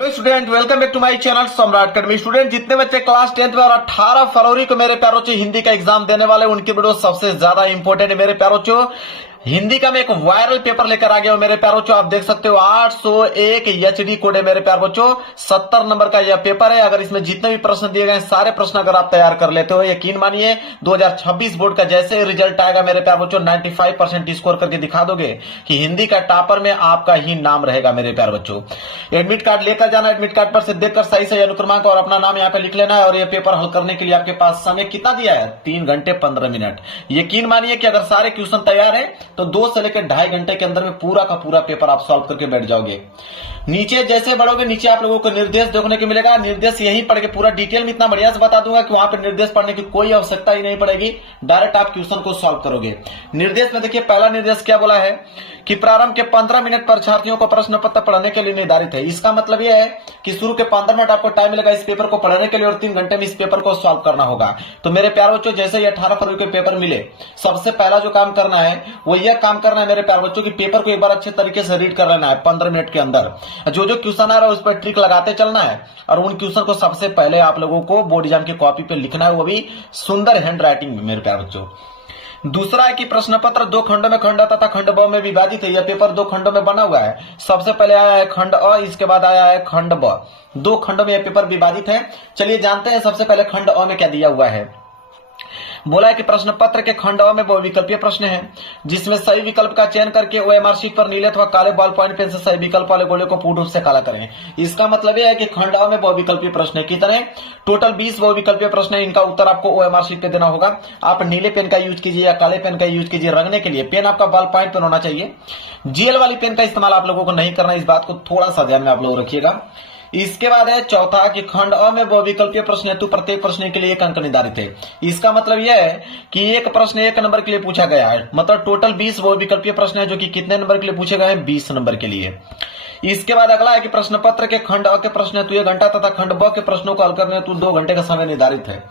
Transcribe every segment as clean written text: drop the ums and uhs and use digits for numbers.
Hello student, welcome back to my channel Samrat academy. Student, जितने बच्चे class 10th में और 18 फरवरी को मेरे प्यारों से हिंदी का एग्जाम देने वाले, उनकी वीडियो सबसे ज्यादा इंपॉर्टेंट है मेरे प्यारों से। हिंदी का मैं एक वायरल पेपर लेकर आ गया हूं मेरे प्यारों से। आप देख सकते हो 801 एचडी कोड है मेरे प्यार बच्चों। 70 नंबर का यह पेपर है। अगर इसमें जितने भी प्रश्न दिए गए सारे प्रश्न अगर आप तैयार कर लेते हो, यकीन मानिए 2026 बोर्ड का जैसे रिजल्ट आएगा मेरे प्यार बच्चों, 95% स्कोर करके दिखा दोगे कि हिंदी का टॉपर में आपका ही नाम रहेगा मेरे प्यार बच्चों। एडमिट कार्ड लेकर जाना, एडमिट कार्ड पर से देखकर सही सही अनुक्रमांक और अपना नाम यहाँ पे लिख लेना है। और ये पेपर हल करने के लिए आपके पास समय कितना दिया है? 3 घंटे 15 मिनट। यकीन मानिए कि अगर सारे क्वेश्चन तैयार है तो 2 से लेकर 2.5 घंटे के अंदर में पूरा का पूरा पेपर आप सॉल्व करके बैठ जाओगे। नीचे जैसे बढ़ोगे, नीचे आप लोगों को निर्देश देखने को मिलेगा। निर्देश यहीं पढ़ के पूरा डिटेल में इतना बढ़िया से बता दूंगा कि वहां पर निर्देश पढ़ने की कोई आवश्यकता ही नहीं पड़ेगी। डायरेक्ट आप क्वेश्चन को सॉल्व करोगे। निर्देश में देखिए, पहला निर्देश क्या बोला है कि प्रारंभ के 15 मिनट परीक्षार्थियों को प्रश्न पत्र पढ़ने के लिए निर्धारित है। इसका मतलब यह है कि शुरू के 15 मिनट आपको टाइम मिलेगा इस पेपर को पढ़ने के लिए और 3 घंटे में इस पेपर को सॉल्व करना होगा। तो मेरे प्यारे बच्चों, जैसे ही 18 फरवरी के पेपर मिले, सबसे पहला जो काम करना है वो यह काम करना है मेरे प्यारे बच्चों कि पेपर को एक बार अच्छे तरीके से रीड कर लेना है 15 मिनट के अंदर। जो जो क्वेश्चन आ रहा है उस पर ट्रिक लगाते चलना है और उन क्वेश्चन को सबसे पहले आप लोगों को बोर्ड एग्जाम की कॉपी पे लिखना है, वो भी सुंदर हैंड राइटिंग में मेरे प्यारे बच्चों। दूसरा है कि प्रश्न पत्र 2 खंडों में खंड तथा खंड ब में विभाजित है। यह पेपर 2 खंडों में बना हुआ है। सबसे पहले आया है खंड अ, इसके बाद आया है खंड ब। 2 खंडों में यह पेपर विभाजित है। चलिए जानते हैं सबसे पहले खंड अ में क्या दिया हुआ है। बोला है कि प्रश्न पत्र के खंड अ में बहुविकल्पीय प्रश्न है जिसमें सही विकल्प का चयन करके ओएमआर शीट पर नीले अथवा काले बॉल पॉइंट पेन से सही विकल्प वाले गोले को पूर्ण रूप से काला करें। इसका मतलब यह है कि खंड अ में बहुविकल्पीय प्रश्न है। कितने? टोटल 20 बहुविकल्पीय प्रश्न है। इनका उत्तर आपको ओएमआर शीट पे देना होगा। आप नीले पेन का यूज कीजिए या काले पेन का यूज कीजिए। रंगने के लिए पेन आपका बॉल पॉइंट पेन होना चाहिए। जीएल वाली पेन का इस्तेमाल आप लोगों को नहीं करना, इस बात को थोड़ा सा ध्यान में आप लोग रखिएगा। इसके बाद है चौथा कि खंड अ में बहुविकल्पीय प्रश्न हेतु प्रत्येक प्रश्न के लिए 1 अंक निर्धारित है। इसका मतलब यह है कि एक प्रश्न 1 नंबर के लिए पूछा गया है। मतलब टोटल 20 बहुविकल्पीय प्रश्न है जो कि कितने नंबर के लिए पूछे गए हैं? 20 नंबर के लिए। इसके बाद अगला है कि प्रश्न पत्र के खंड अ के प्रश्न हेतु 1 घंटा तथा खंड ब के प्रश्नों को हल करने हेतु 2 घंटे का समय निर्धारित है।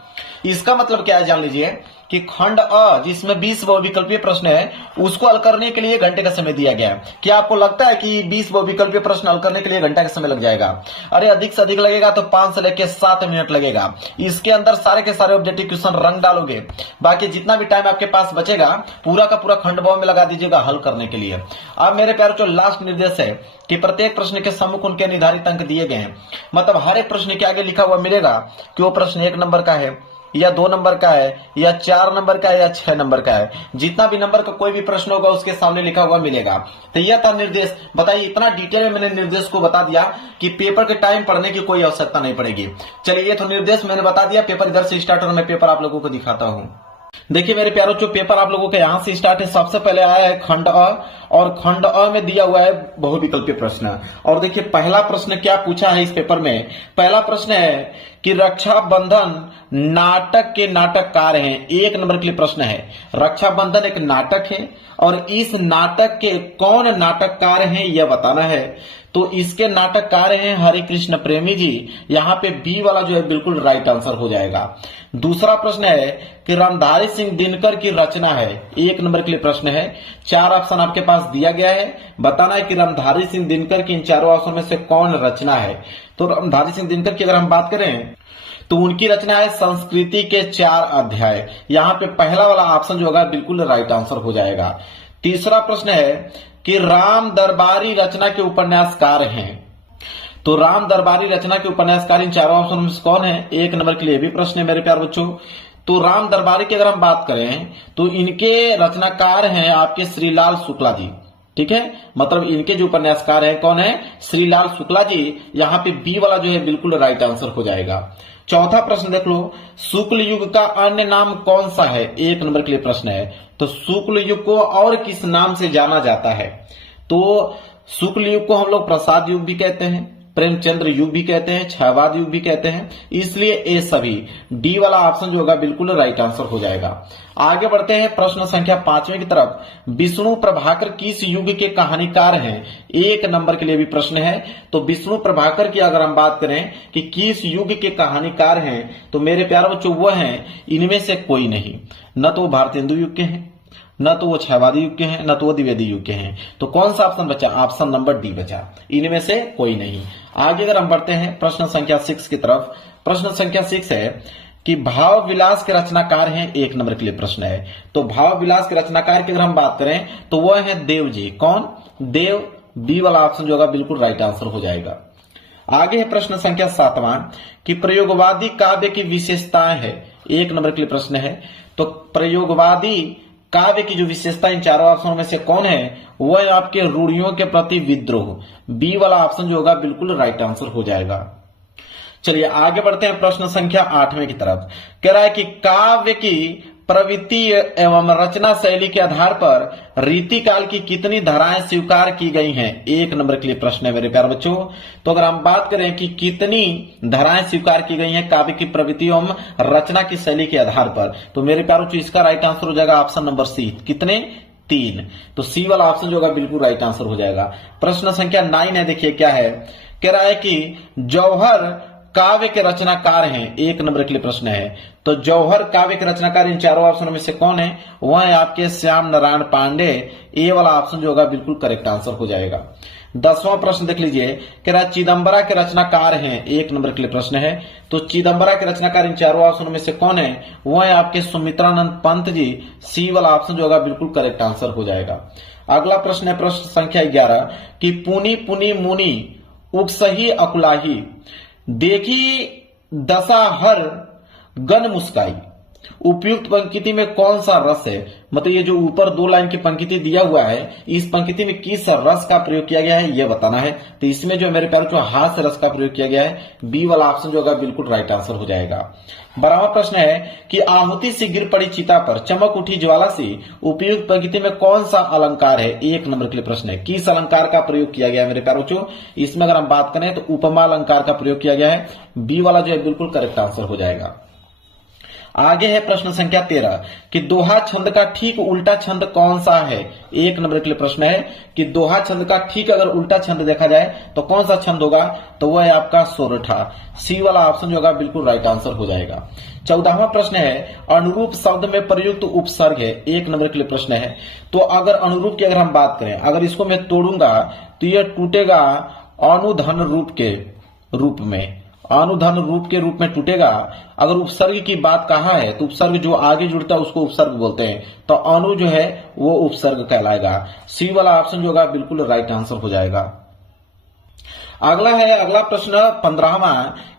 इसका मतलब क्या है जान लीजिए कि खंड अ जिसमें 20 बहुविकल्पीय प्रश्न है उसको हल करने के लिए 1 घंटे का समय दिया गया है। क्या आपको लगता है कि 20 बहुविकल्पीय प्रश्न हल करने के लिए 1 घंटा का समय लग जाएगा? अरे अधिक से अधिक लगेगा तो 5 से लेकर 7 मिनट लगेगा। इसके अंदर सारे के सारे ऑब्जेक्टिव क्वेश्चन रंग डालोगे, बाकी जितना भी टाइम आपके पास बचेगा पूरा का पूरा खंड ब में लगा दीजिएगा हल करने के लिए। अब मेरे प्यारे जो लास्ट निर्देश है कि प्रत्येक प्रश्न के सम्मुख उनके निर्धारित अंक दिए गए हैं। मतलब हर एक प्रश्न के आगे लिखा हुआ मिलेगा कि वो प्रश्न 1 नंबर का है या 2 नंबर का है या 4 नंबर का है या 6 नंबर का है। जितना भी नंबर का कोई भी प्रश्न होगा उसके सामने लिखा हुआ मिलेगा। तो यह था निर्देश। बताइए, इतना डिटेल में मैंने निर्देश को बता दिया कि पेपर के टाइम पढ़ने की कोई आवश्यकता नहीं पड़ेगी। चलिए, ये तो निर्देश मैंने बता दिया। पेपर इधर से स्टार्ट और मैं पेपर आप लोगों को दिखाता हूं। देखिए मेरे प्यारों, जो पेपर आप लोगों के यहां से स्टार्ट है, सबसे पहले आया है खंड अ और खंड अ में दिया हुआ है बहुविकल्पीय प्रश्न। और देखिए पहला प्रश्न क्या पूछा है इस पेपर में। पहला प्रश्न है कि रक्षाबंधन नाटक के नाटककार हैं। 1 नंबर के लिए प्रश्न है। रक्षाबंधन एक नाटक है और इस नाटक के कौन नाटककार हैं यह बताना है। तो इसके नाटककार हैं हरि कृष्ण प्रेमी जी। यहां पे बी वाला जो है बिल्कुल राइट आंसर हो जाएगा। दूसरा प्रश्न है कि रामधारी सिंह दिनकर की रचना है। 1 नंबर के लिए प्रश्न है। 4 ऑप्शन आपके पास दिया गया है। बताना है कि रामधारी सिंह दिनकर की इन चारों ऑप्शन में से कौन रचना है। तो रामधारी सिंह दिनकर की अगर हम बात करें तो उनकी रचना है संस्कृति के 4 अध्याय। यहां पे पहला वाला ऑप्शन जो होगा बिल्कुल राइट आंसर हो जाएगा। तीसरा प्रश्न है कि राम दरबारी रचना के उपन्यासकार हैं। तो राम दरबारी रचना के उपन्यासकार इन चारों ऑप्शन में कौन है? 1 नंबर के लिए भी प्रश्न है मेरे प्यारे बच्चों। तो राम दरबारी की अगर हम बात करें तो इनके रचनाकार हैं आपके श्रीलाल शुक्ला जी। ठीक है, मतलब इनके जो उपन्यासकार हैं कौन है? श्रीलाल शुक्ला जी। यहां पे बी वाला जो है बिल्कुल राइट आंसर हो जाएगा। चौथा प्रश्न देख लो, शुक्ल युग का अन्य नाम कौन सा है? 1 नंबर के लिए प्रश्न है। तो शुक्ल युग को और किस नाम से जाना जाता है? तो शुक्ल युग को हम लोग प्रसाद युग भी कहते हैं, प्रेमचंद्र युग भी कहते हैं, छायावाद युग भी कहते हैं। इसलिए ये सभी डी वाला ऑप्शन जो होगा बिल्कुल राइट आंसर हो जाएगा। आगे बढ़ते हैं प्रश्न संख्या 5वें की तरफ। विष्णु प्रभाकर किस युग के कहानीकार हैं? 1 नंबर के लिए भी प्रश्न है। तो विष्णु प्रभाकर की अगर हम बात करें कि किस युग के कहानीकार हैं तो मेरे प्यारे बच्चों वो हैं, इनमें से कोई नहीं। न तो भारतेंदु युग के हैं, न तो वो क्षयवादी युग के हैं, न तो वो द्विवेदी युग के हैं। तो कौन सा ऑप्शन बचा? ऑप्शन नंबर डी बचा, इनमें से कोई नहीं। आगे अगर हम बढ़ते हैं प्रश्न संख्या 6 की तरफ। प्रश्न संख्या 6 है कि भाव विलास के रचनाकार हैं, 1 नंबर के लिए प्रश्न है। तो भाव विलास के रचनाकार की अगर हम बात करें तो वह है देव जी। कौन? देव। बी वाला ऑप्शन जो होगा बिल्कुल राइट आंसर हो जाएगा। आगे है प्रश्न संख्या 7वां कि प्रयोगवादी काव्य की विशेषताएं है, 1 नंबर के लिए प्रश्न है। तो प्रयोगवादी काव्य की जो विशेषता इन चारों ऑप्शनों में से कौन है? वह आपके रूढ़ियों के प्रति विद्रोह। बी वाला ऑप्शन जो होगा बिल्कुल राइट आंसर हो जाएगा। चलिए आगे बढ़ते हैं प्रश्न संख्या 8वें की तरफ। कह रहा है कि काव्य की प्रवृत्ति एवं रचना शैली के आधार पर रीतिकाल की कितनी धाराएं स्वीकार की गई हैं, 1 नंबर के लिए प्रश्न है मेरे प्यारे बच्चों। तो अगर हम बात करें कि कितनी धाराएं स्वीकार की गई हैं काव्य की प्रवृत्ति एवं रचना की शैली के आधार पर, तो मेरे प्यारे बच्चों इसका राइट आंसर हो जाएगा ऑप्शन नंबर सी। कितने? 3। तो सी वाला ऑप्शन जो होगा बिल्कुल राइट आंसर हो जाएगा। प्रश्न संख्या 9 है, देखिए क्या है। कह रहा है कि जौहर काव्य के रचनाकार हैं, 1 नंबर के लिए प्रश्न है। तो जौहर काव्य के रचनाकार इन चारों ऑप्शनों में से कौन है? वह है आपके श्याम नारायण पांडे। ए वाला ऑप्शन जो होगा बिल्कुल करेक्ट आंसर हो जाएगा। 10वां प्रश्न देख लीजिए। कह रहा है चिदंबरा के रचनाकार हैं, 1 नंबर के लिए प्रश्न है। तो चिदंबरा के रचनाकार इन चारों ऑप्शनों में से कौन है? वह है आपके सुमित्रानंद पंत जी। सी वाला ऑप्शन जो होगा बिल्कुल करेक्ट आंसर हो जाएगा। अगला प्रश्न है प्रश्न संख्या 11 कि पुनि पुनि मुनि उकसही अकुलाही देखी दशा हर गन मुस्काई, उपयुक्त पंक्ति में कौन सा रस है? मतलब ये जो ऊपर 2 लाइन की पंक्ति दिया हुआ है, इस पंक्ति में किस रस का प्रयोग किया गया है ये बताना है। तो इसमें जो मेरे प्यारे जो हास्य रस का प्रयोग किया गया है, बी वाला ऑप्शन जो होगा बिल्कुल राइट आंसर हो जाएगा। 12वां प्रश्न है कि आहुति से गिर पड़ी चिता पर चमक उठी ज्वाला से उपयुक्त पंक्ति में कौन सा अलंकार है? 1 नंबर के लिए प्रश्न है। किस अलंकार का प्रयोग किया गया है मेरे प्यारे बच्चों? इसमें अगर हम बात करें तो उपमा अलंकार का प्रयोग किया गया है। बी वाला जो है बिल्कुल करेक्ट आंसर हो जाएगा। आगे है प्रश्न संख्या 13 कि दोहा छंद का ठीक उल्टा छंद कौन सा है? 1 नंबर के लिए प्रश्न है कि दोहा छंद का ठीक अगर उल्टा छंद देखा जाए तो कौन सा छंद होगा? तो वह है आपका सोरठा। सी वाला ऑप्शन जो होगा बिल्कुल राइट आंसर हो जाएगा। 14वां प्रश्न है अनुरूप शब्द में प्रयुक्त उपसर्ग है, 1 नंबर के लिए प्रश्न है। तो अगर अनुरूप की अगर हम बात करें, अगर इसको मैं तोड़ूंगा तो यह टूटेगा अनुधन रूप के रूप में, अनुधन रूप के रूप में टूटेगा। अगर उपसर्ग की बात कहा है तो उपसर्ग जो आगे जुड़ता है उसको उपसर्ग बोलते हैं, तो अनु जो है वो उपसर्ग कहलाएगा। सी वाला ऑप्शन जो होगा बिल्कुल राइट आंसर हो जाएगा। अगला प्रश्न 15वां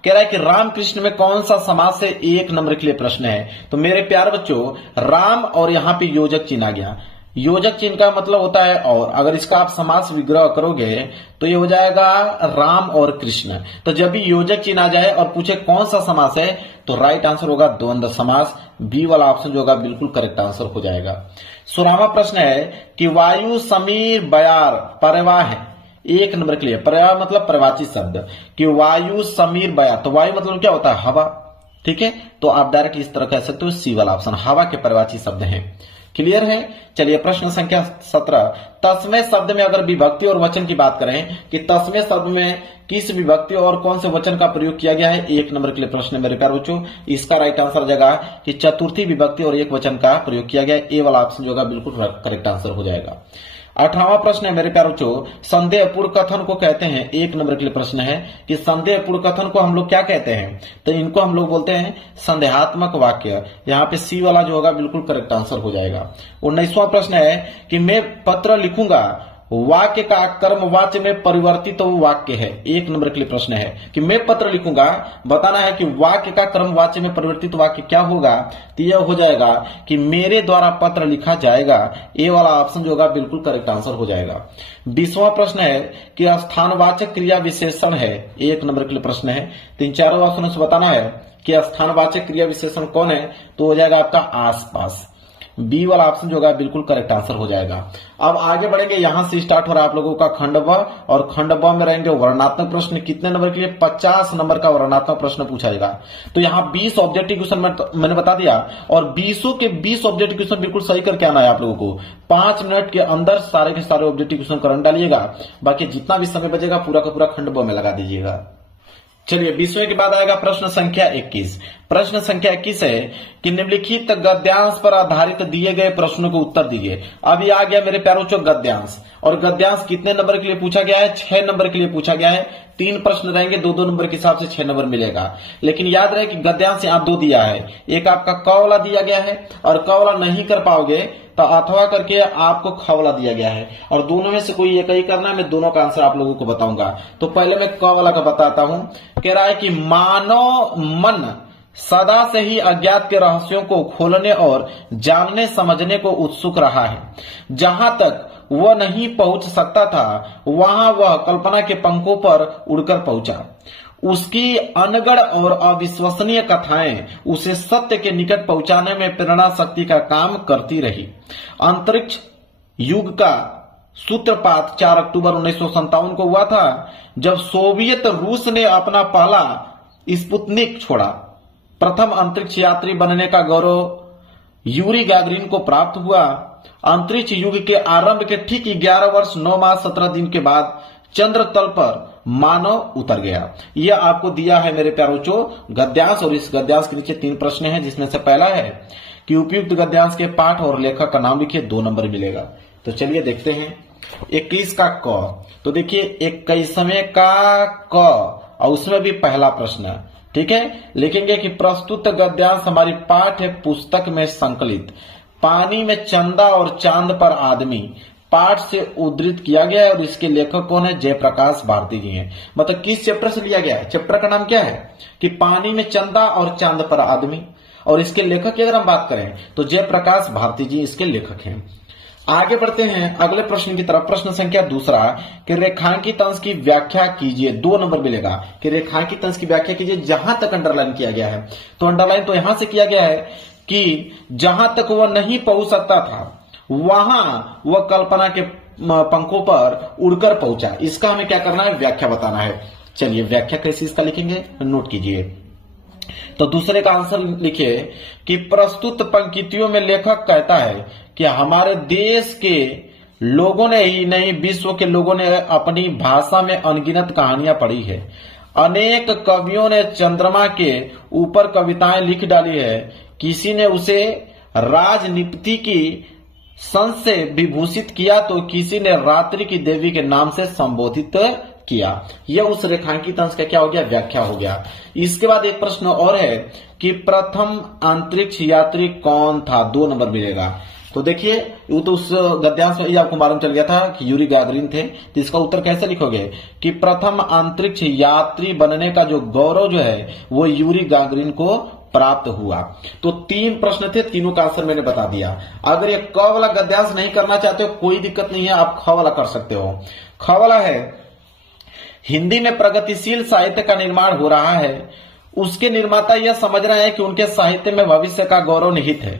कह रहा है कि रामकृष्ण में कौन सा समास है? 1 नंबर के लिए प्रश्न है। तो मेरे प्यारे बच्चों राम और यहाँ पे योजक चिन्ह आ गया। योजक चिन्ह का मतलब होता है और, अगर इसका आप समास विग्रह करोगे तो ये हो जाएगा राम और कृष्ण। तो जब भी योजक चिन्ह आ जाए और पूछे कौन सा समास है तो राइट आंसर होगा द्वंद्व समास। बी वाला ऑप्शन जो होगा बिल्कुल करेक्ट आंसर हो जाएगा। 16वां प्रश्न है कि वायु समीर बयार परवाह है, 1 नंबर के लिए। परवाह मतलब प्रवाची शब्द कि वायु समीर बयार, तो वायु मतलब क्या होता है? हवा। ठीक है, तो आप डायरेक्ट इस तरह कह सकते हो सी वाला ऑप्शन, हवा के प्रवाची शब्द हैं। क्लियर है? चलिए प्रश्न संख्या 17 तस्मै शब्द में अगर विभक्ति और वचन की बात करें कि तस्मै शब्द में किस विभक्ति और कौन से वचन का प्रयोग किया गया है? 1 नंबर के लिए प्रश्न है मेरे प्यारे बच्चों। इसका राइट आंसर हो जाएगा कि चतुर्थी विभक्ति और एक वचन का प्रयोग किया गया है। ए वाला ऑप्शन जो होगा बिल्कुल करेक्ट आंसर हो जाएगा। 18वां प्रश्न है मेरे प्यारे बच्चों संदेहपूर्ण कथन को कहते हैं, 1 नंबर के लिए प्रश्न है कि संदेहपूर्ण कथन को हम लोग क्या कहते हैं? तो इनको हम लोग बोलते हैं संदेहात्मक वाक्य। यहाँ पे सी वाला जो होगा बिल्कुल करेक्ट आंसर हो जाएगा। 19वां प्रश्न है कि मैं पत्र लिखूंगा, वाक्य का कर्मवाच्य में परिवर्तित तो वाक्य है। 1 नंबर के लिए प्रश्न है कि मैं पत्र लिखूंगा, बताना है कि वाक्य का कर्मवाच्य में परिवर्तित वाक्य क्या होगा? तो यह हो जाएगा कि मेरे द्वारा पत्र लिखा जाएगा। ए वाला ऑप्शन जो होगा बिल्कुल करेक्ट आंसर हो जाएगा। 20वां प्रश्न है कि स्थानवाचक क्रिया विशेषण है, 1 नंबर के लिए प्रश्न है। तो इन चारों ऑप्शनों से बताना है कि स्थानवाचक क्रिया विशेषण कौन है? तो हो जाएगा आपका आसपास। बी वाला ऑप्शन जो होगा बिल्कुल करेक्ट आंसर हो जाएगा। अब आगे बढ़ेंगे, यहां से स्टार्ट हो रहा है आप लोगों का खंड ब, और खंड ब में रहेंगे वर्णनात्मक प्रश्न। कितने नंबर के लिए? 50 नंबर का वर्णनात्मक प्रश्न पूछा जाएगा। तो यहाँ 20 ऑब्जेक्टिव क्वेश्चन मैंने बता दिया, और 20 के 20 ऑब्जेक्टिव क्वेश्चन बिल्कुल सही करके आना है आप लोगों को। 5 मिनट के अंदर सारे के सारे ऑब्जेक्टिव क्वेश्चन करंट डालिएगा, बाकी जितना भी समय बचेगा पूरा का पूरा खंड ब में लगा दीजिएगा। चलिए 20वें के बाद आएगा प्रश्न संख्या 21। प्रश्न संख्या 21 है कि निम्नलिखित गद्यांश पर आधारित दिए गए प्रश्नों को उत्तर दीजिए। अभी आ गया मेरे प्यारों चो गद्यांश, और गद्यांश कितने नंबर के लिए पूछा गया है? 6 नंबर के लिए पूछा गया है। 3 प्रश्न रहेंगे, 2-2 नंबर के हिसाब से 6 नंबर मिलेगा। लेकिन याद रहे कि गद्यांश यहाँ 2 दिया है, एक आपका क वाला दिया गया है, और क वाला नहीं कर पाओगे तो अथवा करके आपको ख वाला दिया गया है, और दोनों में से कोई एक ही करना है। मैं दोनों का आंसर आप लोगों को बताऊंगा। तो पहले मैं क वाला का बताता हूं। कह रहा है कि मानव मन सदा से ही अज्ञात के रहस्यों को खोलने और जानने समझने को उत्सुक रहा है। जहां तक वह नहीं पहुंच सकता था वहां वह कल्पना के पंखों पर उड़कर पहुंचा। उसकी अनगढ़ और अविश्वसनीय कथाएं उसे सत्य के निकट पहुंचाने में प्रेरणा शक्ति का काम करती रही। अंतरिक्ष युग का सूत्रपात 4 अक्टूबर 1957 को हुआ था, जब सोवियत रूस ने अपना पहला स्पुतनिक छोड़ा। प्रथम अंतरिक्ष यात्री बनने का गौरव यूरी गैगरिन को प्राप्त हुआ। अंतरिक्ष युग के आरंभ के ठीक 11 वर्ष 9 माह 17 दिन के बाद चंद्र तल पर मानव उतर गया। यह आपको दिया है मेरे प्यारों चो गद्यांश, और इस गद्यांश के नीचे 3 प्रश्न हैं, जिसमें से पहला है कि उपयुक्त गद्यांश के पाठ और लेखक का नाम लिखिए, 2 नंबर मिलेगा। तो चलिए देखते हैं 21 का क। तो देखिए 21वें का क, और उसमें भी पहला प्रश्न, ठीक है। लिखेंगे कि प्रस्तुत गद्यांश हमारी पाठ्य पुस्तक में संकलित पानी में चंदा और चांद पर आदमी पाठ से उद्धृत किया गया है, और इसके लेखक कौन है? जयप्रकाश भारती जी हैं। मतलब किस चैप्टर से लिया गया है? चैप्टर का नाम क्या है? कि पानी में चंदा और चांद पर आदमी, और इसके लेखक की अगर हम बात करें तो जयप्रकाश भारती जी इसके लेखक हैं। आगे बढ़ते हैं अगले प्रश्न की तरफ। प्रश्न संख्या 2 कि रेखांकित अंश की व्याख्या कीजिए, 2 नंबर मिलेगा। कि रेखांकित अंश की व्याख्या कीजिए, जहां तक अंडरलाइन किया गया है। तो अंडरलाइन तो यहां से किया गया है कि जहां तक वह नहीं पहुंच सकता था वहां वह कल्पना के पंखों पर उड़कर पहुंचा। इसका हमें क्या करना है? व्याख्या बताना है। चलिए व्याख्या कैसे इसका लिखेंगे, नोट कीजिए। तो दूसरे का आंसर लिखिए कि प्रस्तुत पंक्तियों में लेखक कहता है कि हमारे देश के लोगों ने ही नहीं, विश्व के लोगों ने अपनी भाषा में अनगिनत कहानियां पढ़ी है। अनेक कवियों ने चंद्रमा के ऊपर कविताएं लिख डाली है। किसी ने उसे राजनीति की संस से विभूषित किया, तो किसी ने रात्रि की देवी के नाम से संबोधित किया। यह उस रेखांकित अंश का क्या हो गया? व्याख्या हो गया। इसके बाद एक प्रश्न और है कि प्रथम अंतरिक्ष यात्री कौन था? 2 नंबर मिलेगा। तो देखिए वो तो उस गद्यांश में आपको मालूम चल गया था कि यूरी गैगरिन थे। तो इसका उत्तर कैसे लिखोगे कि प्रथम अंतरिक्ष यात्री बनने का जो गौरव जो है वो यूरी गैगरिन को प्राप्त हुआ। तो 3 प्रश्न थे, तीनों का आंसर मैंने बता दिया। अगर ये क वाला गद्यांश नहीं करना चाहते हो कोई दिक्कत नहीं है, आप ख वाला कर सकते हो। ख वाला है हिंदी में प्रगतिशील साहित्य का निर्माण हो रहा है। उसके निर्माता यह समझ रहे हैं कि उनके साहित्य में भविष्य का गौरव निहित है,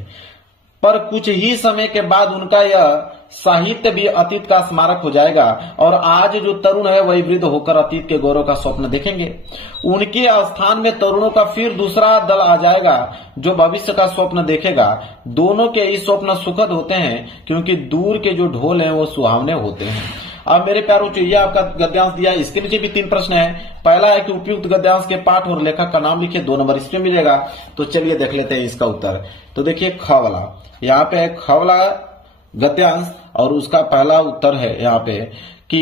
पर कुछ ही समय के बाद उनका यह साहित्य भी अतीत का स्मारक हो जाएगा, और आज जो तरुण है वही वृद्ध होकर अतीत के गौरव का स्वप्न देखेंगे। उनके स्थान में तरुणों का फिर दूसरा दल आ जाएगा जो भविष्य का स्वप्न देखेगा। दोनों के ही स्वप्न सुखद होते हैं, क्योंकि दूर के जो ढोल हैं वो सुहावने होते हैं। अब मेरे प्यारों चाहिए आपका गद्यांश दिया, इसके नीचे भी 3 प्रश्न है। पहला है कि उपयुक्त गद्यांश के पाठ और लेखक का नाम लिखिए, 2 नंबर इसमें मिलेगा। तो चलिए देख लेते हैं इसका उत्तर। तो देखिए ख वाला, यहाँ पे ख वाला गद्यांश, और उसका पहला उत्तर है यहाँ पे कि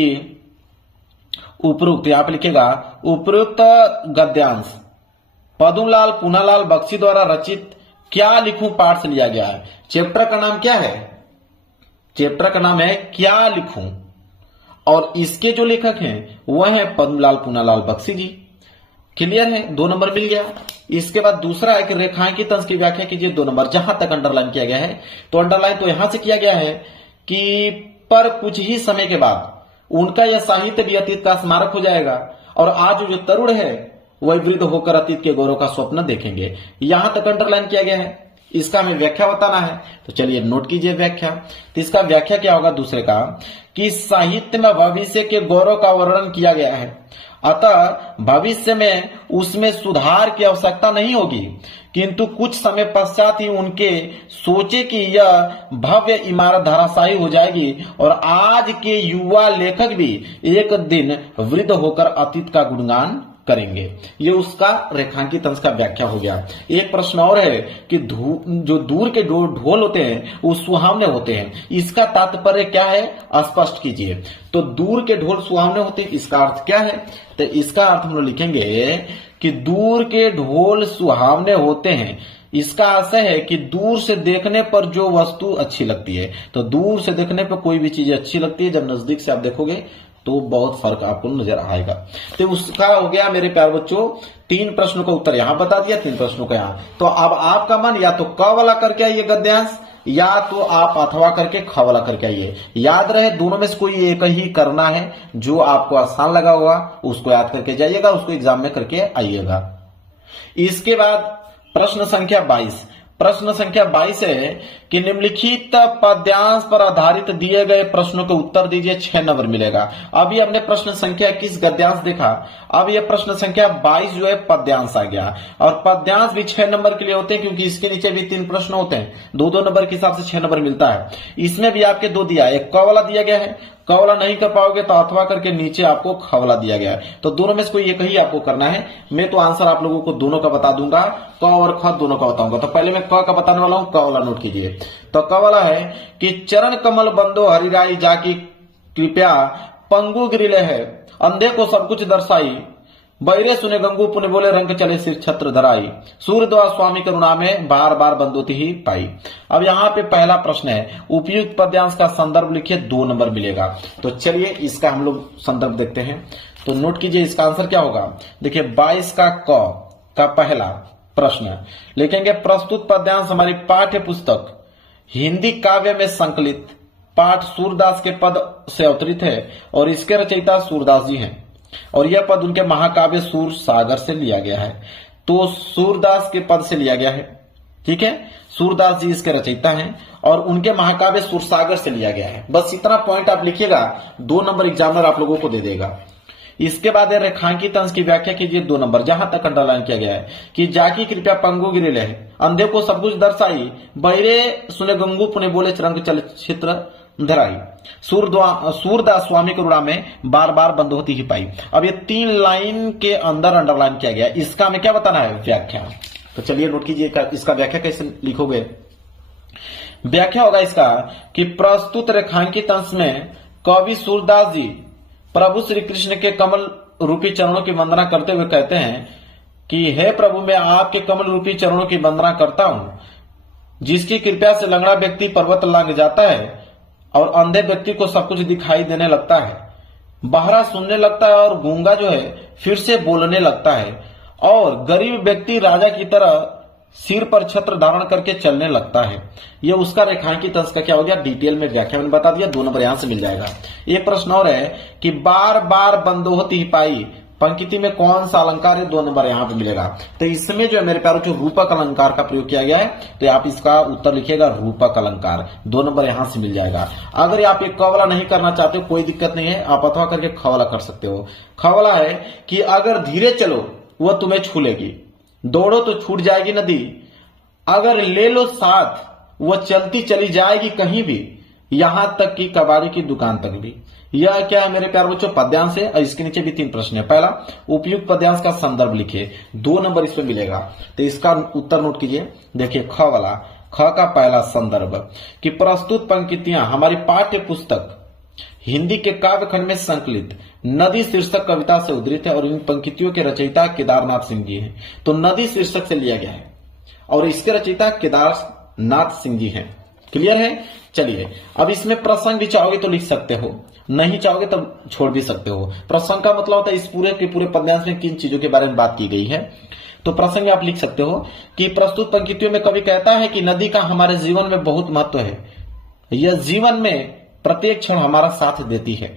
उपयुक्त, यहाँ पे लिखेगा उपयुक्त गद्यांश पद्मलाल पूनालाल बख्शी द्वारा रचित क्या लिखूं पाठ से लिया गया है। चैप्टर का नाम क्या है? चैप्टर का नाम है क्या लिखूं, और इसके जो लेखक हैं वह है पद्मलाल पूनालाल बख्शी जी। क्लियर है, 2 नंबर मिल गया। इसके बाद दूसरा है कि रेखांकित अंश की व्याख्या कीजिए, 2 नंबर। जहां तक अंडरलाइन किया गया है, तो अंडरलाइन तो यहां से किया गया है कि पर कुछ ही समय के बाद उनका यह साहित्य भी अतीत का स्मारक हो जाएगा, और आज जो तरुण है वह वृद्ध होकर अतीत के गौरव का स्वप्न देखेंगे। यहां तक अंडरलाइन किया गया है, इसका हमें व्याख्या बताना है। तो चलिए नोट कीजिए व्याख्या। तो इसका व्याख्या क्या होगा दूसरे का कि साहित्य में भविष्य के गौरव का वर्णन किया गया है, अतः भविष्य में उसमें सुधार की आवश्यकता नहीं होगी, किंतु कुछ समय पश्चात ही उनके सोचे कि यह भव्य इमारत धराशायी हो जाएगी, और आज के युवा लेखक भी एक दिन वृद्ध होकर अतीत का गुणगान करेंगे। ये उसका रेखांकित अंश का व्याख्या हो गया। एक प्रश्न और है कि जो दूर के ढोल होते हैं वो सुहावने होते हैं, इसका तात्पर्य क्या है, स्पष्ट कीजिए। तो दूर के ढोल सुहावने होते हैं, इसका अर्थ क्या है? तो इसका अर्थ हम लोग लिखेंगे कि दूर के ढोल सुहावने होते हैं, इसका आशय है कि दूर से देखने पर जो वस्तु अच्छी लगती है। तो दूर से देखने पर कोई भी चीज अच्छी लगती है, जब नजदीक से आप देखोगे तो बहुत फर्क आपको नजर आएगा। तो उसका हो गया मेरे प्यारे बच्चों 3 प्रश्नों का उत्तर यहां बता दिया, 3 प्रश्नों का यहां। तो अब आपका मन या तो क वाला करके आइए गद्यांश, या तो आप अथवा करके ख वाला करके आइए। याद रहे दोनों में से कोई एक ही करना है, जो आपको आसान लगा होगा उसको याद करके जाइएगा, उसको एग्जाम में करके आइएगा। इसके बाद प्रश्न संख्या 22। प्रश्न संख्या 22 है कि निम्नलिखित पद्यांश पर आधारित दिए गए प्रश्नों के उत्तर दीजिए, 6 नंबर मिलेगा। अभी हमने प्रश्न संख्या 21 गद्यांश देखा, अब यह प्रश्न संख्या 22 जो है पद्यांश आ गया। और पद्यांश भी 6 नंबर के लिए होते हैं, क्योंकि इसके नीचे भी 3 प्रश्न होते हैं, 2-2 नंबर के हिसाब से 6 नंबर मिलता है। इसमें भी आपके 2 दिया है, एक क वाला दिया गया है, क वाला नहीं कर पाओगे तो अथवा करके नीचे आपको ख वाला दिया गया है। तो दोनों में से कोई एक ही आपको करना है। मैं तो आंसर आप लोगों को दोनों का बता दूंगा, क और ख दोनों का बताऊंगा। तो पहले मैं क का बताने वाला हूं, क वाला नोट कीजिए। तो क वाला है कि चरण कमल बंदो हरिराई जाकी कृपया पंगु गिरिले है, अंधे को सब कुछ दर्शाई, बैरे सुने गंगू पुण्य बोले रंग चले सिर छत्र धराई, सूर्यद्वार स्वामी करुणा में बार बार बंदोती ही पाई। अब यहाँ पे पहला प्रश्न है, उपयुक्त पद्यांश का संदर्भ लिखिए, 2 नंबर मिलेगा। तो चलिए इसका हम लोग संदर्भ देखते हैं। तो नोट कीजिए इसका आंसर क्या होगा। देखिए 22 का क का पहला प्रश्न लिखेंगे, प्रस्तुत पद्यांश हमारी पाठ्य पुस्तक हिंदी काव्य में संकलित पाठ सूरदास के पद से अवतरित है और इसके रचयिता सूरदास जी हैं, और यह पद उनके महाकाव्य सूर सागर से लिया गया है। तो सूरदास के पद से लिया गया है, ठीक है, सूरदास जी इसके रचयिता हैं और उनके महाकाव्य सूर सागर से लिया गया है। बस इतना पॉइंट आप लिखिएगा, 2 नंबर एग्जामिनर आप लोगों को दे देगा। इसके बाद रेखांकित अंश की व्याख्या कीजिए, 2 नंबर, जहां तक अंडरलाइन किया गया है कि जाकी कृपया पंगु गिरिले है, अंधे को सब कुछ दर्शाई, बहरे सुने गंगू पुण्य बोले रंग चलचित्र धराई, सूरदास स्वामी करुणा में बार बार बंद होती ही पाई। अब ये 3 लाइन के अंदर अंडरलाइन किया गया, इसका हमें क्या बताना है, व्याख्या। तो चलिए नोट कीजिए इसका व्याख्या कैसे लिखोगे। व्याख्या होगा इसका कि प्रस्तुत रेखांकित अंश में कवि सूरदास जी प्रभु श्री कृष्ण के कमल रूपी चरणों की वंदना करते हुए कहते हैं कि हे प्रभु, मैं आपके कमल रूपी चरणों की वंदना करता हूं, जिसकी कृपया से लंगड़ा व्यक्ति पर्वत लांघ जाता है और अंधे व्यक्ति को सब कुछ दिखाई देने लगता है, बहरा सुनने लगता है और गूंगा जो है फिर से बोलने लगता है, और गरीब व्यक्ति राजा की तरह सिर पर छत्र धारण करके चलने लगता है। यह उसका रेखांकित अंश का क्या हो गया, डिटेल में व्याख्या में बता दिया, 2 नंबर यहां से मिल जाएगा। एक प्रश्न और है कि बार बार बंद होती ही पाई, पंक्ति में कौन सा अलंकार है, 2 नंबर यहां पे मिलेगा। तो इसमें जो है मेरे प्यारों, जो रूपक अलंकार का प्रयोग किया गया है, तो आप इसका उत्तर लिखिएगा रूपक अलंकार, 2 नंबर यहां से मिल जाएगा। अगर आप एक क वाला नहीं करना चाहते कोई दिक्कत नहीं है, आप अथवा करके ख वाला कर सकते हो। ख वाला है कि अगर धीरे चलो वह तुम्हें छू लेगी, दौड़ो तो छूट जाएगी नदी, अगर ले लो साथ वह चलती चली जाएगी कहीं भी, यहां तक कि कबाड़ी की दुकान तक भी। यह क्या है मेरे प्यारे बच्चों, पद्यांश है और इसके नीचे भी 3 प्रश्न है। पहला, उपयुक्त पद्यांश का संदर्भ लिखिए, 2 नंबर इसमें मिलेगा। तो इसका उत्तर नोट कीजिए। देखिए ख वाला, ख का पहला संदर्भ कि प्रस्तुत पंक्तियां हमारी पाठ्य पुस्तक हिंदी के काव्य खंड में संकलित नदी शीर्षक कविता से उद्धृत है और इन पंक्तियों के रचयिता केदारनाथ सिंह जी हैं। तो नदी शीर्षक से लिया गया है और इसके रचयिता केदारनाथ सिंह जी हैं। क्लियर है। चलिए अब इसमें प्रसंग भी चाहोगे तो लिख सकते हो, नहीं चाहोगे तो छोड़ भी सकते हो। प्रसंग का मतलब होता है इस पूरे के पूरे पद्यांश में किन चीजों के बारे में बात की गई है। तो प्रसंग आप लिख सकते हो कि प्रस्तुत पंक्तियों में कवि कहता है कि नदी का हमारे जीवन में बहुत महत्व है, यह जीवन में प्रत्येक क्षण हमारा साथ देती है।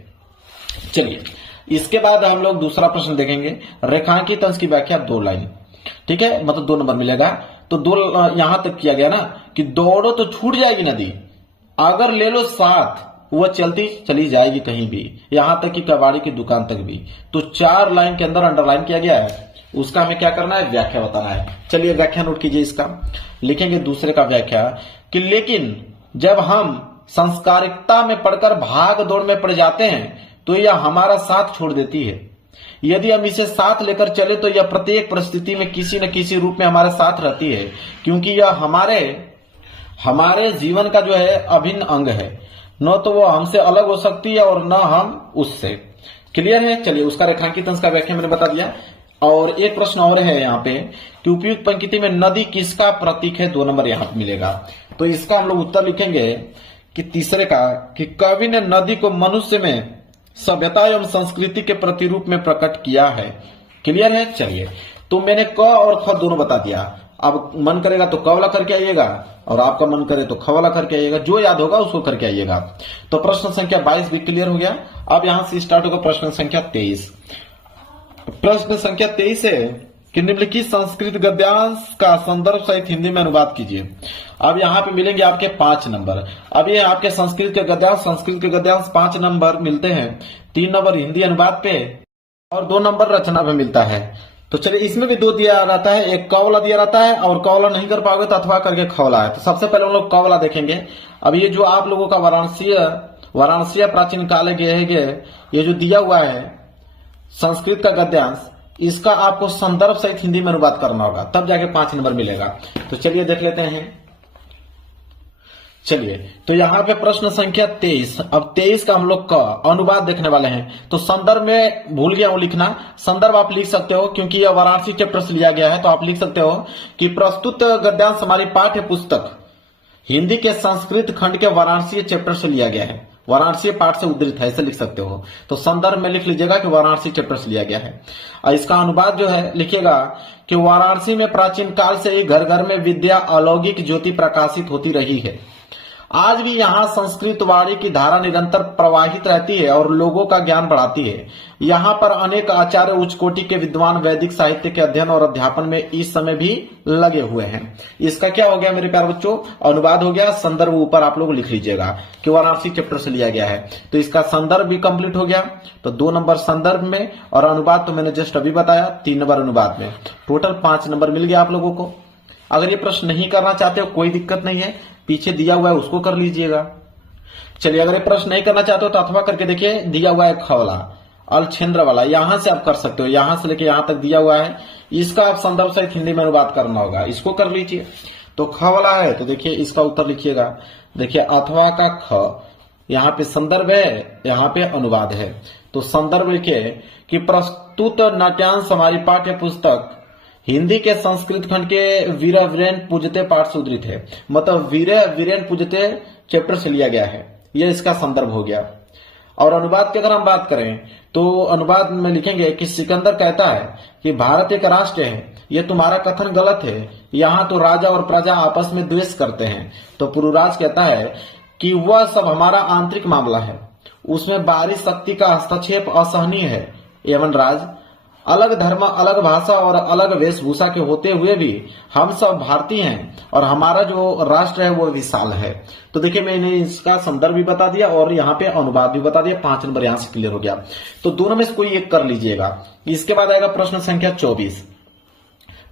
चलिए इसके बाद हम लोग दूसरा प्रश्न देखेंगे, रेखांकित अंश की व्याख्या 2 लाइन, ठीक है, मतलब 2 नंबर मिलेगा। तो 2 यहां तक किया गया ना कि दौड़ो तो छूट जाएगी नदी, अगर ले लो साथ वह चलती चली जाएगी कहीं भी, यहां तक कि कबाड़ी की दुकान तक भी। तो 4 लाइन के अंदर अंडरलाइन किया गया है, उसका हमें क्या करना है, व्याख्या बताना है। चलिए व्याख्या नोट कीजिए, इसका लिखेंगे दूसरे का व्याख्या कि लेकिन जब हम संस्कारिकता में पढ़कर भाग दौड़ में पड़ जाते हैं तो यह हमारा साथ छोड़ देती है, यदि हम इसे साथ लेकर चले तो यह प्रत्येक परिस्थिति में किसी न किसी रूप में हमारे साथ रहती है, क्योंकि यह हमारे जीवन का जो है अभिन्न अंग है। न तो वो हमसे अलग हो सकती है और न हम उससे। क्लियर है? चलिए, उसका रेखांकित अंश का व्याख्या मैंने बता दिया। और एक प्रश्न और है यहाँ पे कि उपयुक्त पंक्ति में नदी किसका प्रतीक है? 2 नंबर यहाँ पे मिलेगा। तो इसका हम लोग उत्तर लिखेंगे कि तीसरे का, कि कवि ने नदी को मनुष्य में सभ्यता एवं संस्कृति के प्रतिरूप में प्रकट किया है। क्लियर है? चलिए, तो मैंने क और ख दोनों बता दिया। अब मन करेगा तो क वाला करके आइएगा और आपका मन करे तो ख वाला करके आइएगा, जो याद होगा उसको करके आइएगा। तो प्रश्न संख्या 22 भी क्लियर हो गया। अब यहां से स्टार्ट होगा प्रश्न संख्या 23। प्रश्न संख्या 23 है कि निम्नलिखित संस्कृत गद्यांश का संदर्भ सहित हिंदी में अनुवाद कीजिए। अब यहाँ पे मिलेंगे आपके 5 नंबर। अब ये आपके संस्कृत के गद्यांश 5 नंबर मिलते हैं। 3 नंबर हिंदी अनुवाद पे और 2 नंबर रचना पे मिलता है। तो चलिए, इसमें भी 2 दिया रहता है, एक क वाला दिया रहता है और क वाला नहीं कर पाओगे तो अथवा करके ख वाला है। तो सबसे पहले हम लोग क वाला देखेंगे। अब ये जो आप लोगों का वाराणसी प्राचीन काल के ये जो दिया हुआ है संस्कृत का गद्यांश, इसका आपको संदर्भ सहित हिंदी में अनुवाद करना होगा, तब जाके 5 नंबर मिलेगा। तो चलिए देख लेते हैं। चलिए, तो यहाँ पे प्रश्न संख्या 23। अब 23 का हम लोग का अनुवाद देखने वाले हैं। तो संदर्भ में भूल गया हूं लिखना, संदर्भ आप लिख सकते हो क्योंकि यह वाराणसी चैप्टर से लिया गया है। तो आप लिख सकते हो कि प्रस्तुत गद्यांश हमारी पाठ्य पुस्तक हिंदी के संस्कृत खंड के वाराणसी चैप्टर से लिया गया है, वाराणसी पाठ से उद्धृत है, ऐसे लिख सकते हो। तो संदर्भ में लिख लीजिएगा कि वाराणसी चैप्टर से लिया गया है। और इसका अनुवाद जो है लिखिएगा कि वाराणसी में प्राचीन काल से ही घर घर में विद्या अलौकिक ज्योति प्रकाशित होती रही है। आज भी यहाँ संस्कृत वाणी की धारा निरंतर प्रवाहित रहती है और लोगों का ज्ञान बढ़ाती है। यहाँ पर अनेक आचार्य उच्च कोटि के विद्वान वैदिक साहित्य के अध्ययन और अध्यापन में इस समय भी लगे हुए हैं। इसका क्या हो गया मेरे प्यारे बच्चों? अनुवाद हो गया। संदर्भ ऊपर आप लोग लिख लीजिएगा कि वाराणसी चैप्टर से लिया गया है। तो इसका संदर्भ भी कंप्लीट हो गया। तो 2 नंबर संदर्भ में और अनुवाद तो मैंने जस्ट अभी बताया, 3 नंबर अनुवाद में। टोटल 5 नंबर मिल गया आप लोगों को। अगर ये प्रश्न नहीं करना चाहते हो कोई दिक्कत नहीं है, पीछे दिया हुआ है उसको कर लीजिएगा। चलिए, अगर ये प्रश्न नहीं करना चाहते हो तो अथवा करके देखिए, दिया हुआ है ख वाला अलछेंद्र वाला, यहां से आप कर सकते हो। यहां से लेके यहां तक दिया हुआ है, इसका आप संदर्भ सहित हिंदी में अनुवाद करना होगा, इसको कर लीजिए। तो ख वाला है तो देखिए इसका उत्तर लिखिएगा। देखिए अथवा का ख, यहाँ पे संदर्भ है, यहाँ पे अनुवाद है। तो संदर्भ लिखिए कि प्रस्तुत नाट्यांश हमारी पाठ्य पुस्तक हिंदी के संस्कृत खंड के वीर वीरेन पूजते पाठ से उद्धृत है। मतलब वीर वीरेन पूजते चैप्टर से लिया गया है, यह इसका संदर्भ हो गया। और अनुवाद की अगर हम बात करें तो अनुवाद में लिखेंगे कि सिकंदर कहता है कि भारत एक राष्ट्र है, यह तुम्हारा कथन गलत है। यहाँ तो राजा और प्रजा आपस में द्वेष करते हैं। तो पुरुराज कहता है कि वह सब हमारा आंतरिक मामला है, उसमें बाहरी शक्ति का हस्तक्षेप असहनीय है। एवं राज, अलग धर्म, अलग भाषा और अलग वेशभूषा के होते हुए भी हम सब भारतीय हैं और हमारा जो राष्ट्र है वो विशाल है। तो देखिए मैंने इसका संदर्भ भी बता दिया और यहाँ पे अनुवाद भी बता दिया। 5 नंबर यहाँ से क्लियर हो गया। तो दोनों में से कोई एक कर लीजिएगा। इसके बाद आएगा प्रश्न संख्या 24।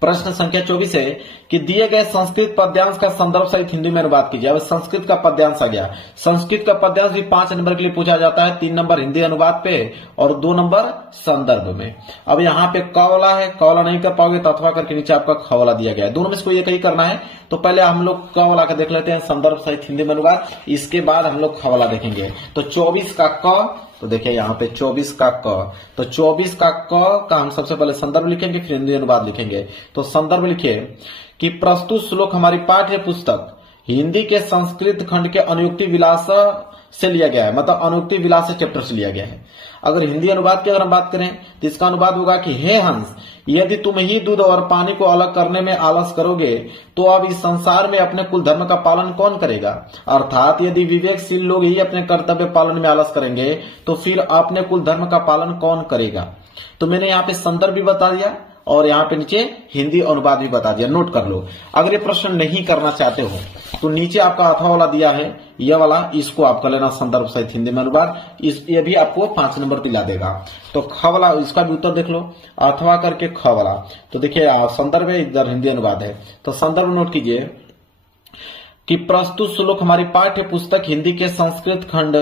प्रश्न संख्या 24 है कि दिए गए संस्कृत पद्यांश का संदर्भ सहित हिंदी में अनुवाद कीजिए। अब संस्कृत का पद्यांश आ गया। संस्कृत का पद्यांश भी 5 नंबर के लिए पूछा जाता है, 3 नंबर हिंदी अनुवाद पे और 2 नंबर संदर्भ में। अब यहाँ पे क वाला है, क वाला नहीं कर पाओगे तो अथवा करके नीचे आपका ख वाला दिया गया है। दोनों में से कोई एक ही करना है। तो पहले हम लोग क वाला का देख लेते हैं, संदर्भ सहित हिंदी में अनुवाद। इसके बाद हम लोग ख वाला देखेंगे। तो 24 का क, तो देखिए यहाँ पे 24 का क, तो 24 का क का हम सबसे पहले संदर्भ लिखेंगे, फिर हिंदी अनुवाद लिखेंगे। तो संदर्भ लिखिए कि प्रस्तुत श्लोक हमारी पाठ्य पुस्तक हिंदी के संस्कृत खंड के अनुयुक्ति विलास से लिया गया है। मतलब अनुयुक्ति विलास चैप्टर से लिया गया है। अगर हिंदी अनुवाद की अगर हम बात करें तो इसका अनुवाद होगा कि हे हंस, यदि तुम ही दूध और पानी को अलग करने में आलस करोगे तो अब इस संसार में अपने कुल धर्म का पालन कौन करेगा। अर्थात यदि विवेकशील लोग ही अपने कर्तव्य पालन में आलस करेंगे तो फिर अपने कुल धर्म का पालन कौन करेगा। तो मैंने यहाँ पे संदर्भ भी बता दिया और यहाँ पे नीचे हिंदी अनुवाद भी बता दिया। नोट कर लो। अगर ये प्रश्न नहीं करना चाहते हो तो नीचे आपका अथवा वाला दिया है, यह वाला, इसको आप कर लेना संदर्भ सहित हिंदी में अनुवाद। ये भी आपको 5 नंबर पे ला देगा। तो ख वाला, इसका भी उत्तर देख लो, अथवा करके ख वाला। तो देखिए संदर्भ है, इधर हिंदी अनुवाद है। तो संदर्भ नोट कीजिए कि प्रस्तुत श्लोक हमारी पाठ्य पुस्तक हिंदी के संस्कृत खंड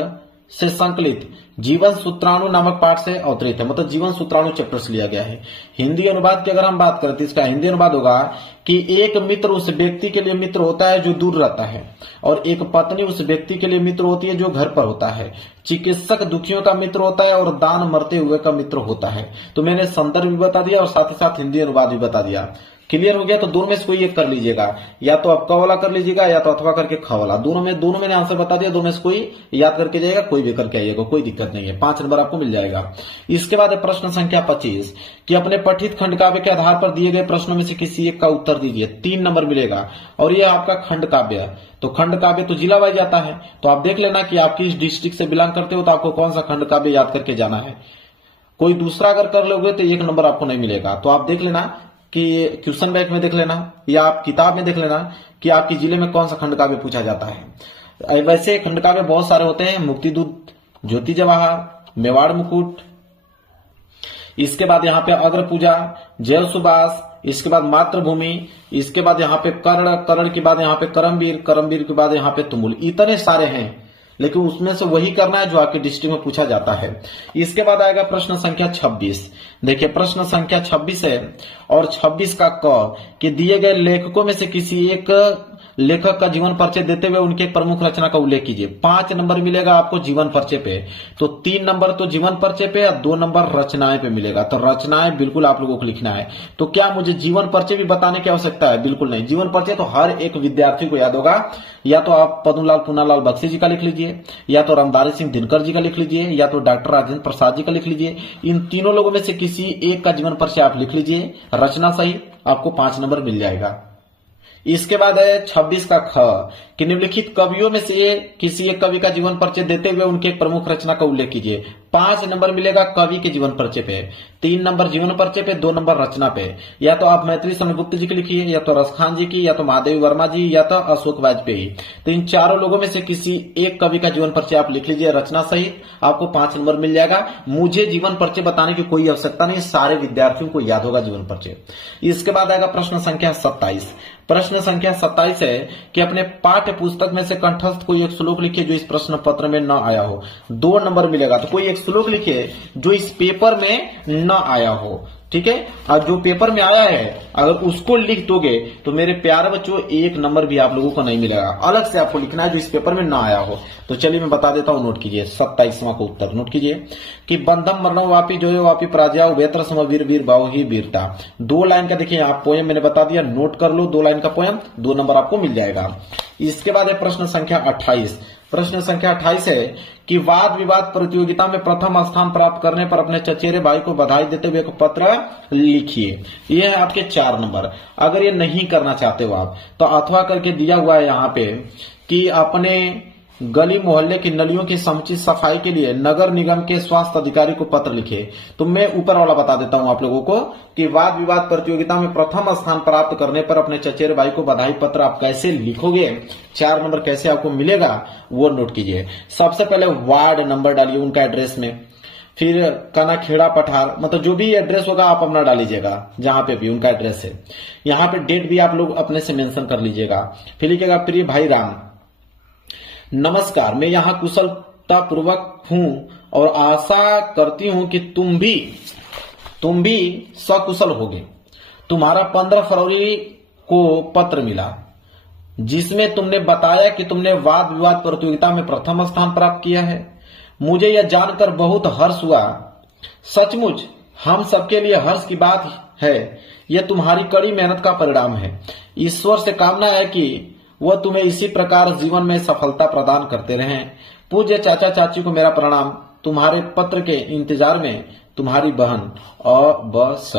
से संकलित जीवन सूत्राणु नामक पाठ से अवतरित है, मतलब जीवन सूत्राणु चैप्टर से लिया गया है। हिंदी अनुवाद की अगर हम बात करें तो इसका हिंदी अनुवाद होगा कि एक मित्र उस व्यक्ति के लिए मित्र होता है जो दूर रहता है, और एक पत्नी उस व्यक्ति के लिए मित्र होती है जो घर पर होता है। चिकित्सक दुखियों का मित्र होता है और दान मरते हुए का मित्र होता है। तो मैंने संदर्भ भी बता दिया और साथ ही साथ हिंदी अनुवाद भी बता दिया। क्लियर हो गया? तो दोनों में से कोई एक कर लीजिएगा, या तो आप क वाला कर लीजिएगा या तो अथवा करके ख वाला। दोनों मैंने आंसर बता दिया, दोनों में से कोई याद करके जाएगा, कोई भी करके आइएगा, कोई दिक्कत नहीं है। 5 नंबर आपको मिल जाएगा। इसके बाद है प्रश्न संख्या 25 कि अपने पठित खंड काव्य के आधार पर दिए गए प्रश्नों में से किसी एक का उत्तर दीजिए। 3 नंबर मिलेगा और ये आपका खंड काव्य है। तो खंड काव्य तो जिला वाइज आता है, तो आप देख लेना कि आप किस डिस्ट्रिक्ट से बिलोंग करते हो तो आपको कौन सा खंड काव्य याद करके जाना है। कोई दूसरा अगर कर लोगे तो 1 नंबर आपको नहीं मिलेगा। तो आप देख लेना कि क्वेश्चन बैंक में देख लेना या आप किताब में देख लेना कि आपके जिले में कौन सा खंड काव्य पूछा जाता है। वैसे खंड काव्य बहुत सारे होते हैं, मुक्तिदूत, ज्योति जवाहर, मेवाड़ मुकुट, इसके बाद यहाँ पे अग्र पूजा, जय सुभाष, इसके बाद मातृभूमि, इसके बाद यहाँ पे कर्ण के बाद यहाँ पे करमवीर के बाद यहाँ पे तुमुल। इतने सारे हैं, लेकिन उसमें से वही करना है जो आपके डिस्ट्रिक्ट में पूछा जाता है। इसके बाद आएगा प्रश्न संख्या 26। देखिए प्रश्न संख्या 26 है और 26 का क कि दिए गए लेखकों में से किसी एक लेखक का जीवन परिचय देते हुए उनके प्रमुख रचना का उल्लेख कीजिए। 5 नंबर मिलेगा आपको जीवन परिचय पे, तो 3 नंबर तो जीवन परिचय पे और 2 नंबर रचनाएं पे मिलेगा। तो रचनाएं बिल्कुल आप लोगों को लिखना है। तो क्या मुझे जीवन परिचय भी बताने की आवश्यकता है? बिल्कुल नहीं। जीवन परिचय तो हर एक विद्यार्थी को याद होगा। या तो आप पद्मलाल पूनालाल बख्शी जी का लिख लीजिए, या तो रामधारी सिंह दिनकर जी का लिख लीजिए, या तो डॉक्टर राजेंद्र प्रसाद जी का लिख लीजिए। इन तीनों लोगों में से किसी एक का जीवन परिचय आप लिख लीजिए, रचना सही, आपको 5 नंबर मिल जाएगा। इसके बाद है 26 का ख कि निम्नलिखित कवियों में से किसी एक कवि का जीवन परिचय देते हुए उनके प्रमुख रचना का उल्लेख कीजिए। 5 नंबर मिलेगा कवि के जीवन परिचय पे, 3 नंबर जीवन परिचय पे, 2 नंबर रचना पे। या तो आप मैथिली समुद्रगुप्त जी की लिखिए, या तो रसखान जी की, या तो महादेवी वर्मा जी, या तो अशोक वाजपेयी। तो इन चारों लोगों में से किसी एक कवि का जीवन परिचय आप लिख लीजिए रचना सहित, आपको 5 नंबर मिल जाएगा। मुझे जीवन परिचय बताने की कोई आवश्यकता नहीं, सारे विद्यार्थियों को याद होगा जीवन परिचय। इसके बाद आएगा प्रश्न संख्या 27। प्रश्न संख्या 27 है कि अपने पाठ्य पुस्तक में से कंठस्थ कोई एक श्लोक लिखिए जो इस प्रश्न पत्र में न आया हो। 2 नंबर मिलेगा। तो कोई एक श्लोक लिखिए जो इस पेपर में न आया हो, ठीक है। और जो पेपर में आया है अगर उसको लिख दोगे तो मेरे प्यारे बच्चों 1 नंबर भी आप लोगों को नहीं मिलेगा। अलग से आपको लिखना है जो इस पेपर में ना आया हो। तो चलिए मैं बता देता हूं, नोट कीजिए। 27वां को उत्तर नोट कीजिए कि बंधम मरणो वापी जो है वापी पराजय वेत्र सम वीर वीर भाव ही वीरता। 2 लाइन का देखिए आप पोएम मैंने बता दिया, नोट कर लो। 2 लाइन का पोएम, 2 नंबर आपको मिल जाएगा। इसके बाद है प्रश्न संख्या 28। प्रश्न संख्या 28 है कि वाद विवाद प्रतियोगिता में प्रथम स्थान प्राप्त करने पर अपने चचेरे भाई को बधाई देते हुए एक पत्र लिखिए। ये है आपके 4 नंबर। अगर ये नहीं करना चाहते हो आप तो अथवा करके दिया हुआ है यहाँ पे कि अपने गली मोहल्ले की नलियों की समुचित सफाई के लिए नगर निगम के स्वास्थ्य अधिकारी को पत्र लिखे। तो मैं ऊपर वाला बता देता हूं आप लोगों को कि वाद विवाद प्रतियोगिता में प्रथम स्थान प्राप्त करने पर अपने चचेरे भाई को बधाई पत्र आप कैसे लिखोगे, 4 नंबर कैसे आपको मिलेगा वो नोट कीजिए। सबसे पहले वार्ड नंबर डालिए उनका एड्रेस में, फिर काना खेड़ा पठार, मतलब जो भी एड्रेस होगा आप अपना डालीजिएगा जहां पे भी उनका एड्रेस है। यहाँ पे डेट भी आप लोग अपने से मेंशन कर लीजिएगा। फिर लिखिएगा प्रिय भाई राम, नमस्कार, मैं यहाँ कुशलता पूर्वक हूँ और आशा करती हूँ कि तुम भी सकुशल होगे। तुम्हारा 15 फरवरी को पत्र मिला जिसमें तुमने बताया कि तुमने वाद विवाद प्रतियोगिता में प्रथम स्थान प्राप्त किया है। मुझे यह जानकर बहुत हर्ष हुआ। सचमुच हम सबके लिए हर्ष की बात है। यह तुम्हारी कड़ी मेहनत का परिणाम है। ईश्वर से कामना है कि वह तुम्हें इसी प्रकार जीवन में सफलता प्रदान करते रहें। पूज्य चाचा चाची को मेरा प्रणाम। तुम्हारे पत्र के इंतजार में तुम्हारी बहन बस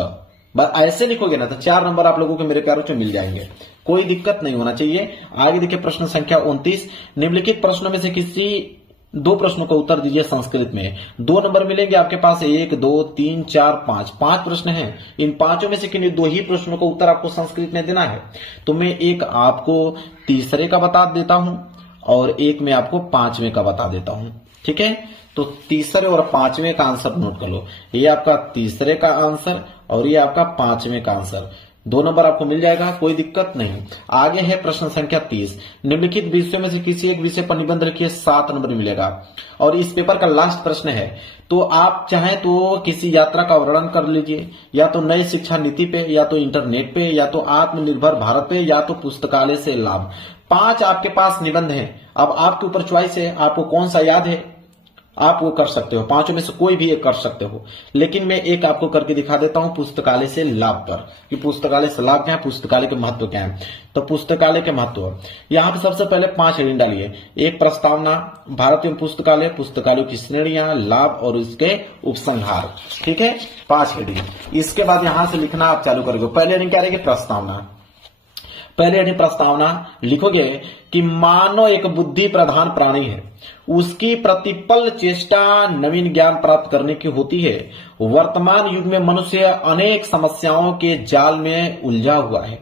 ऐसे लिखोगे ना तो 4 नंबर आप लोगों के मेरे प्यारों से मिल जाएंगे, कोई दिक्कत नहीं होना चाहिए। आगे देखिए प्रश्न संख्या 29। निम्नलिखित प्रश्नों में से किसी 2 प्रश्नों का उत्तर दीजिए संस्कृत में। 2 नंबर मिलेंगे आपके पास। 1 2 3 4 5 प्रश्न हैं। इन 5 में से किन्हीं 2 ही प्रश्नों का उत्तर आपको संस्कृत में देना है। तो मैं एक आपको तीसरे का बता देता हूं और एक मैं आपको 5वें का बता देता हूं, ठीक है। तो तीसरे और 5वें का आंसर नोट कर लो। ये आपका तीसरे का आंसर और ये आपका 5वें का आंसर। 2 नंबर आपको मिल जाएगा, कोई दिक्कत नहीं। आगे है प्रश्न संख्या 30, निम्नलिखित विषयों में से किसी एक विषय पर निबंध लिखिए, 7 नंबर मिलेगा। और इस पेपर का लास्ट प्रश्न है, तो आप चाहें तो किसी यात्रा का वर्णन कर लीजिए, या तो नई शिक्षा नीति पे, या तो इंटरनेट पे, या तो आत्मनिर्भर भारत पे, या तो पुस्तकालय से लाभ। 5 आपके पास निबंध हैं। अब आपके ऊपर चॉइस है, आपको कौन सा याद है आप वो कर सकते हो, 5 में से कोई भी एक कर सकते हो। लेकिन मैं एक आपको करके दिखा देता हूं पुस्तकालय से लाभ पर, कि पुस्तकालय से लाभ क्या है, पुस्तकालय के महत्व क्या है। तो पुस्तकालय के महत्व, यहाँ पे सबसे पहले 5 हेडिंग डालिए। एक प्रस्तावना, भारत एवं पुस्तकालय, पुस्तकालयों की श्रेणियां, लाभ और इसके उपसंहार। ठीक है, 5 हेडिंग। इसके बाद यहां से लिखना आप चालू करोगे। पहले हेडिंग क्या रहेगी, प्रस्तावना। पहले हेडिंग प्रस्तावना लिखोगे कि मानव एक बुद्धि प्रधान प्राणी है, उसकी प्रतिपल चेष्टा नवीन ज्ञान प्राप्त करने की होती है। वर्तमान युग में मनुष्य अनेक समस्याओं के जाल में उलझा हुआ है,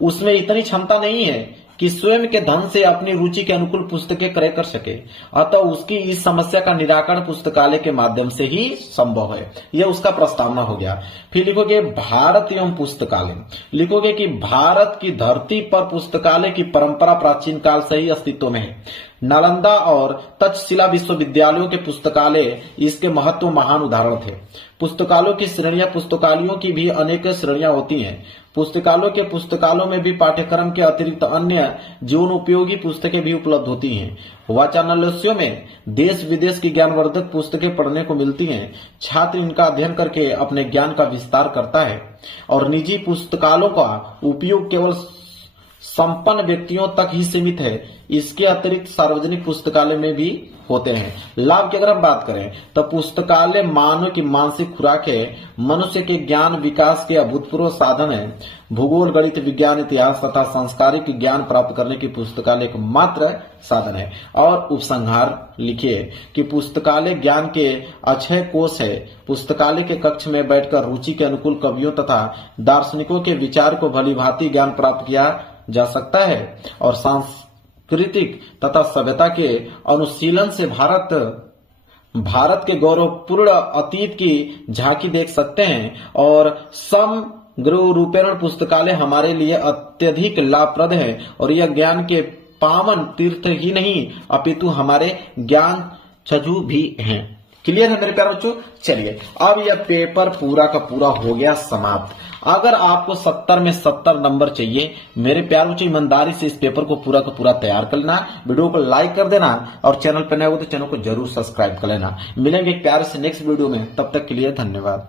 उसमें इतनी क्षमता नहीं है कि स्वयं के धन से अपनी रुचि के अनुकूल पुस्तकें क्रय कर सके, अतः उसकी इस समस्या का निराकरण पुस्तकालय के माध्यम से ही संभव है। यह उसका प्रस्तावना हो गया। फिर लिखोगे भारत एवं पुस्तकालय, लिखोगे कि भारत की धरती पर पुस्तकालय की परंपरा प्राचीन काल से ही अस्तित्व में है। नालंदा और तक्षशिला विश्वविद्यालयों के पुस्तकालय इसके महत्व महान उदाहरण थे। पुस्तकालयों की श्रेणियां, पुस्तकालयों की भी अनेक श्रेणियां होती हैं। पुस्तकालयों के पुस्तकालयों में भी पाठ्यक्रम के अतिरिक्त अन्य जीवन उपयोगी पुस्तकें भी उपलब्ध होती हैं। वाचनालयों में देश विदेश की ज्ञानवर्धक पुस्तकें पढ़ने को मिलती हैं। छात्र इनका अध्ययन करके अपने ज्ञान का विस्तार करता है। और निजी पुस्तकालयों का उपयोग केवल संपन्न व्यक्तियों तक ही सीमित है। इसके अतिरिक्त सार्वजनिक पुस्तकालय में भी होते हैं। लाभ की अगर हम बात करें तो पुस्तकालय मानव की मानसिक खुराक है, मनुष्य के ज्ञान विकास के अभूतपूर्व साधन है। भूगोल, गणित, विज्ञान, इतिहास तथा सांस्कृतिक ज्ञान प्राप्त करने की पुस्तकालय एक मात्र साधन है। और उपसंहार लिखिए कि पुस्तकालय ज्ञान के अक्षय कोष है। पुस्तकालय के कक्ष में बैठकर रुचि के अनुकूल कवियों तथा दार्शनिकों के विचार को भलीभांति ज्ञान प्राप्त किया जा सकता है। और सांस्कृतिक तथा सभ्यता के अनुशीलन से भारत के गौरवपूर्ण अतीत की झांकी देख सकते हैं। और समग्र रूपेण पुस्तकालय हमारे लिए अत्यधिक लाभप्रद है। और यह ज्ञान के पावन तीर्थ ही नहीं अपितु हमारे ज्ञान चक्षु भी हैं। क्लियर है मेरे प्यारे बच्चों। चलिए अब यह पेपर पूरा का पूरा हो गया समाप्त। अगर आपको 70 में 70 नंबर चाहिए, मेरे प्यारे बच्चों ईमानदारी से इस पेपर को पूरा का पूरा तैयार कर लेना। वीडियो को लाइक कर देना और चैनल पर नए हो तो चैनल को जरूर सब्सक्राइब कर लेना। मिलेंगे एक प्यारे से नेक्स्ट वीडियो में, तब तक के लिए धन्यवाद।